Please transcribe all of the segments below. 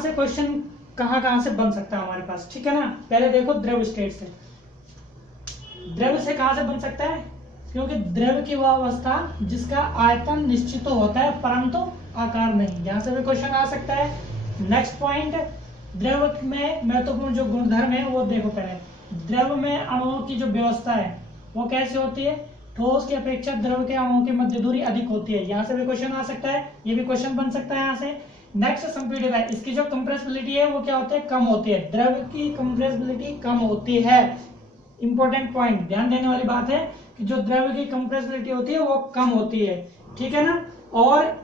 से क्वेश्चन कहाँ से बन सकता है हमारे पास, ठीक है ना। पहले देखो द्रव स्टेट से, द्रव से कहां से बन सकता है, क्योंकि द्रव की वह अवस्था जिसका आयतन निश्चित तो होता है परंतु आकार नहीं, यहां से भी क्वेश्चन आ सकता है। नेक्स्ट पॉइंट, द्रव में महत्वपूर्ण जो गुणधर्म है वो देखो पहले। द्रव में अणुओं की जो व्यवस्था है वो कैसे होती है, ठोस की अपेक्षा द्रव के अणुओं की मध्य दूरी अधिक होती है, यहाँ से भी क्वेश्चन आ सकता है, ये भी क्वेश्चन बन सकता है यहाँ से। नेक्स्ट संपीड़ित है, इसकी जो कंप्रेसिबिलिटी है वो क्या होती है, कम होती है, द्रव की कंप्रेसिबिलिटी कम होती है। इंपॉर्टेंट पॉइंट, ध्यान देने वाली बात है कि जो द्रव की कंप्रेसिबिलिटी होती है वो कम होती है, ठीक है ना। और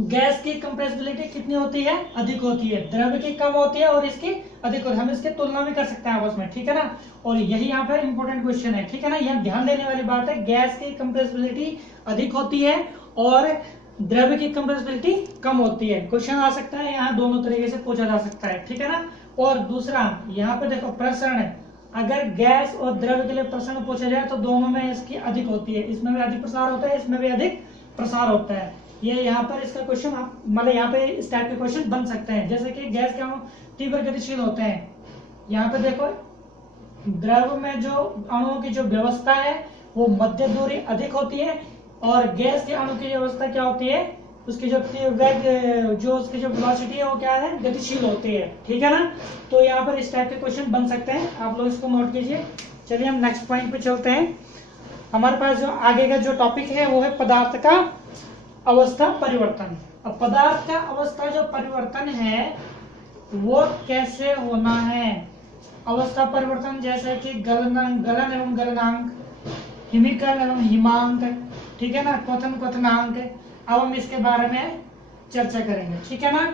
गैस की कंप्रेसिबिलिटी कितनी होती है, अधिक होती है, द्रव की कम होती है और इसकी अधिक होती है, हम इसकी तुलना भी कर सकते हैं आपस में, ठीक है ना। और यही यहाँ पर इंपॉर्टेंट क्वेश्चन है, ठीक है ना, यहाँ ध्यान देने वाली बात है, गैस की कंप्रेसिबिलिटी अधिक होती है और द्रव की कंप्रेसिबिलिटी कम होती है। क्वेश्चन आ सकता है यहाँ दोनों तरीके से पूछा जा सकता है, ठीक है ना। और दूसरा यहाँ पे देखो प्रसरण, अगर गैस और द्रव के लिए प्रसरण पूछा जाए तो दोनों में इसकी अधिक होती है, इसमें भी अधिक प्रसार होता है, इसमें भी अधिक प्रसार होता है। ये यहाँ पर इसका क्वेश्चन आप मतलब यहाँ पे इस टाइप के क्वेश्चन बन सकते हैं, जैसे कि गैस के अणु तीव्र गतिशील होते हैं, यहाँ पे देखो द्रव में जो अणुओं की जो व्यवस्था है वो मध्य दूरी अधिक होती है और गैस के अणु की व्यवस्था क्या होती है, उसकी जो वेग जो उसकी जो वेलोसिटी है वो क्या है, गतिशील होती है, ठीक है ना। तो यहाँ पर इस टाइप के क्वेश्चन बन सकते हैं, आप लोग इसको नोट कीजिए। चलिए हम नेक्स्ट पॉइंट पे चलते हैं। हमारे पास जो आगे का जो टॉपिक है वो है पदार्थ का अवस्था परिवर्तन। अब पदार्थ का अवस्था जो परिवर्तन है वो कैसे होना है, अवस्था परिवर्तन जैसे कि गलन एवं गलनांक, हिमीकरण एवं हिमांक, ठीक है ना, क्वथन क्वथनांक। अब हम इसके बारे में चर्चा करेंगे, ठीक है ना।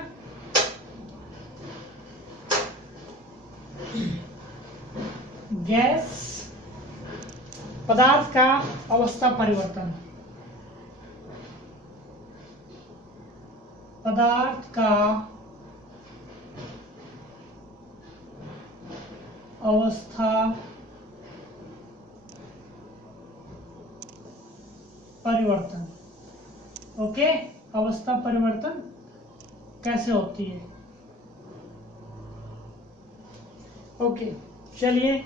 गैस पदार्थ का अवस्था परिवर्तन, पदार्थ का अवस्था परिवर्तन, ओके, अवस्था परिवर्तन कैसे होती है, ओके। चलिए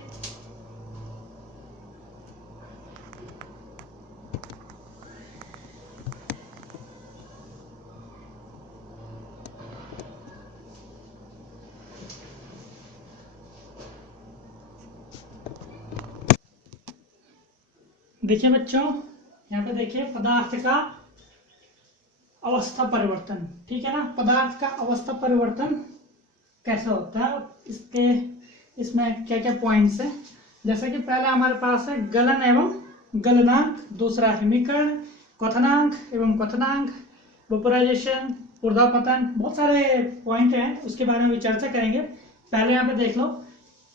देखिए बच्चों, यहाँ पे देखिए पदार्थ का अवस्था परिवर्तन, ठीक है ना, पदार्थ का अवस्था परिवर्तन कैसे होता है, इसमें क्या क्या पॉइंट्स है। जैसे कि पहले हमारे पास है गलन एवं गलनांक, दूसरा हिमीकरण, क्वथनांक एवं क्वथनांक, वेपोराइजेशन, ऊर्ध्वपतन, बहुत सारे पॉइंट हैं, उसके बारे में भी चर्चा करेंगे। पहले यहाँ पे देख लो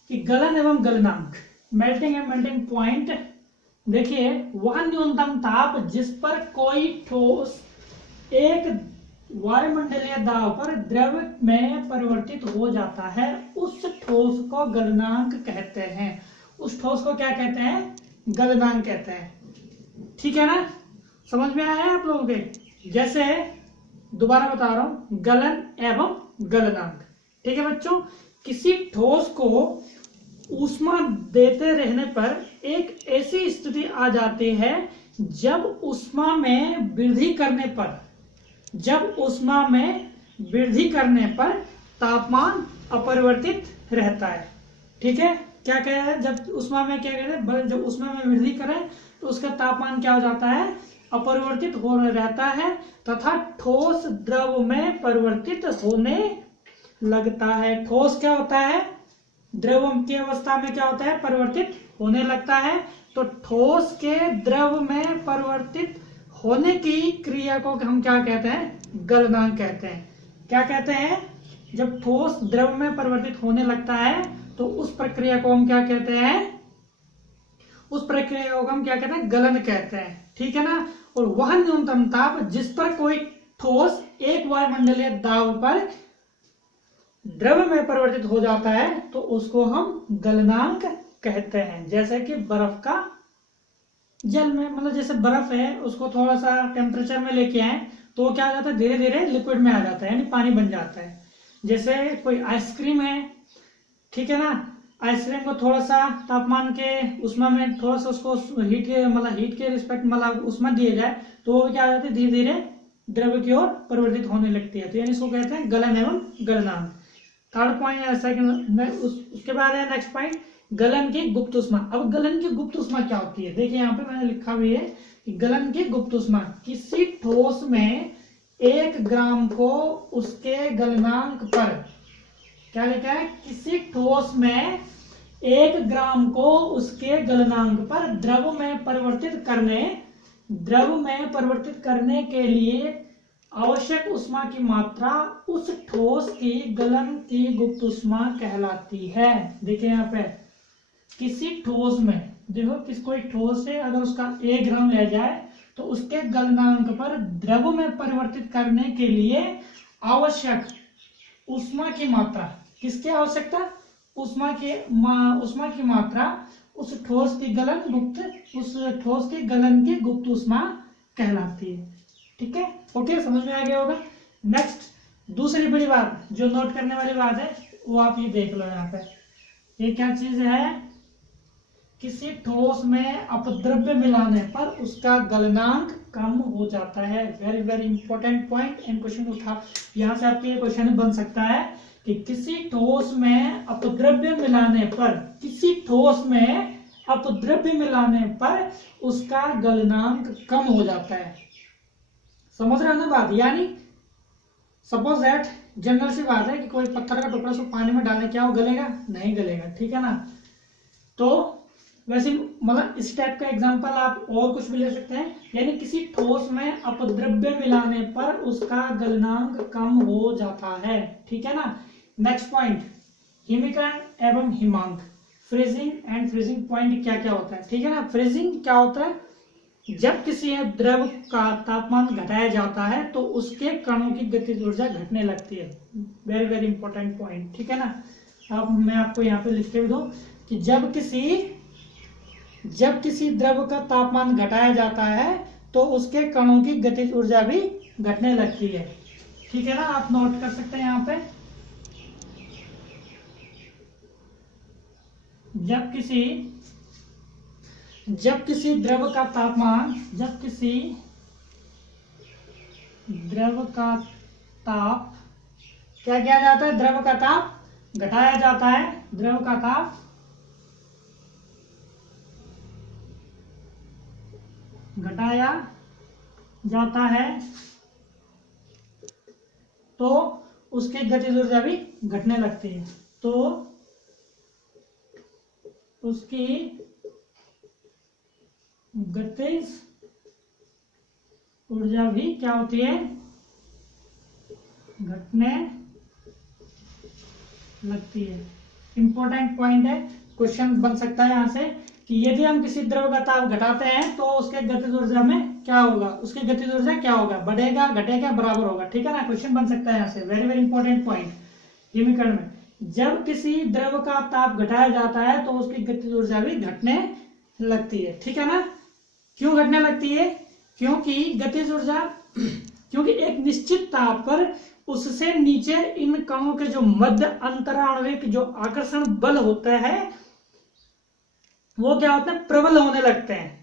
कि गलन एवं गलनांक, मेल्टिंग एंड मेल्टिंग पॉइंट। देखिए वह न्यूनतम ताप जिस पर कोई ठोस एक वायुमंडलीय दाब पर द्रव में परिवर्तित हो जाता है उस ठोस को गलनांक कहते हैं, उस ठोस को क्या कहते हैं, गलनांक कहते हैं, ठीक है ना। समझ में आया है आप लोगों के, जैसे दोबारा बता रहा हूं, गलन एवं गलनांक, ठीक है बच्चों। किसी ठोस को ऊष्मा देते रहने पर एक ऐसी स्थिति आ जाती है जब ऊष्मा में वृद्धि करने पर, जब ऊष्मा में वृद्धि करने पर तापमान अपरिवर्तित रहता है, ठीक है। क्या कह रहे हैं, जब ऊष्मा में क्या कहते हैं, जब ऊष्मा में वृद्धि करें तो उसका तापमान क्या हो जाता है, अपरिवर्तित हो रहता है तथा ठोस द्रव में परिवर्तित होने लगता है। ठोस क्या होता है, द्रव की अवस्था में क्या होता है, परिवर्तित होने लगता है। तो ठोस के द्रव में परिवर्तित होने की क्रिया को हम क्या कहते हैं, गलनांक कहते हैं। क्या कहते हैं, जब ठोस द्रव में परिवर्तित होने लगता है तो उस प्रक्रिया को हम क्या कहते हैं, उस प्रक्रिया को हम क्या कहते हैं, गलन कहते हैं, ठीक है ना। और वह न्यूनतम ताप जिस पर कोई ठोस एक वायुमंडलीय दाब पर द्रव में परिवर्तित हो जाता है तो उसको हम गलनांक कहते हैं। जैसे कि बर्फ का जल में, मतलब जैसे बर्फ है उसको थोड़ा सा टेम्परेचर में लेके आए तो क्या हो जाता है, धीरे धीरे लिक्विड में आ जाता है, यानी पानी बन जाता है। जैसे कोई आइसक्रीम है, ठीक है ना, आइसक्रीम को थोड़ा सा तापमान के उष्मा में थोड़ा सा उसको हीट के रिस्पेक्ट मतलब उष्मा दिया जाए तो वो क्या हो जाती है, धीरे धीरे द्रव की ओर परिवर्तित होने लगती है। तो यानी इसको कहते हैं गलन एवं गलनांक। थर्ड पॉइंट सेकंड उसके बाद है नेक्स्ट पॉइंट, गलन की गुप्त उष्मा। अब गलन की गुप्त उष्मा क्या होती है, देखिए यहाँ पे मैंने लिखा भी है कि गलन की गुप्त उष्मा किसी ठोस में 1 ग्राम को उसके गलनांक पर, क्या लिखा है, किसी ठोस में 1 ग्राम को उसके गलनांक पर द्रव में परिवर्तित करने के लिए आवश्यक उष्मा की मात्रा उस ठोस की गलन की गुप्त उष्मा कहलाती है। देखिए यहाँ पे किसी ठोस में, देखो कोई ठोस है, अगर उसका 1 ग्राम लिया जाए तो उसके गलनांक पर द्रव में परिवर्तित करने के लिए आवश्यक उष्मा की मात्रा, किसकी आवश्यकता, उष्मा की मात्रा उस ठोस की गलन की गुप्त उष्मा कहलाती है। ठीक है, ओके, समझ में आ गया होगा। नेक्स्ट दूसरी बड़ी बात जो नोट करने वाली बात है वो आप ये देख लो यहाँ पे, ये क्या चीज है, किसी ठोस में अपद्रव्य मिलाने पर उसका गलनांक कम हो जाता है। वेरी वेरी इंपॉर्टेंट पॉइंट, इन क्वेश्चन उठा, यहाँ से आपके क्वेश्चन बन सकता है कि किसी ठोस में अपद्रव्य मिलाने पर उसका गलनांक कम हो जाता है। समझ रहे हो ना बात, यानी सपोज दैट जनरल सी बात है कि कोई पत्थर का टुकड़ा उसको पानी में डालने, क्या वो गलेगा, नहीं गलेगा, ठीक है ना। तो वैसे मतलब इस टाइप का एग्जांपल आप और कुछ भी ले सकते हैं, यानी किसी ठोस में अपद्रव्य मिलाने पर उसका गलनांक कम हो जाता है, ठीक है ना। नेक्स्ट पॉइंट, हिमीकरण एवं हिमांक, फ्रीजिंग एंड फ्रीजिंग पॉइंट क्या क्या होता है, ठीक है ना। फ्रीजिंग क्या होता है, जब किसी द्रव का तापमान घटाया जाता है तो उसके कणों की गतिज ऊर्जा घटने लगती है। वेरी वेरी इंपॉर्टेंट पॉइंट, ठीक है ना। अब मैं आपको यहाँ पे लिख के दूं कि जब किसी द्रव का तापमान घटाया जाता है तो उसके कणों की गतिज ऊर्जा भी घटने लगती है, ठीक है ना। आप नोट कर सकते हैं यहाँ पे, जब किसी द्रव का ताप क्या किया जाता है, द्रव का ताप घटाया जाता है, द्रव का ताप घटाया जाता है तो उसकी गतिज ऊर्जा भी घटने लगती है, तो उसकी गतिज ऊर्जा भी क्या होती है, घटने लगती है। इंपॉर्टेंट पॉइंट है, क्वेश्चन बन सकता है यहाँ से कि यदि हम किसी द्रव का ताप घटाते हैं तो उसके गतिज ऊर्जा में क्या होगा, उसकी गतिज ऊर्जा क्या होगा, बढ़ेगा, घटेगा, बराबर होगा, ठीक है ना। क्वेश्चन बन सकता है यहाँ से, वेरी वेरी इंपॉर्टेंट पॉइंट। हिमीकरण में जब किसी द्रव का ताप घटाया जाता है तो उसकी गतिज ऊर्जा भी घटने लगती है, ठीक है ना। क्यों घटने लगती है, क्योंकि गतिज ऊर्जा क्योंकि एक निश्चित ताप पर उससे नीचे इन कणों के जो मध्य अंतराण्विक जो आकर्षण बल होता है वो क्या होता है, प्रबल होने लगते हैं,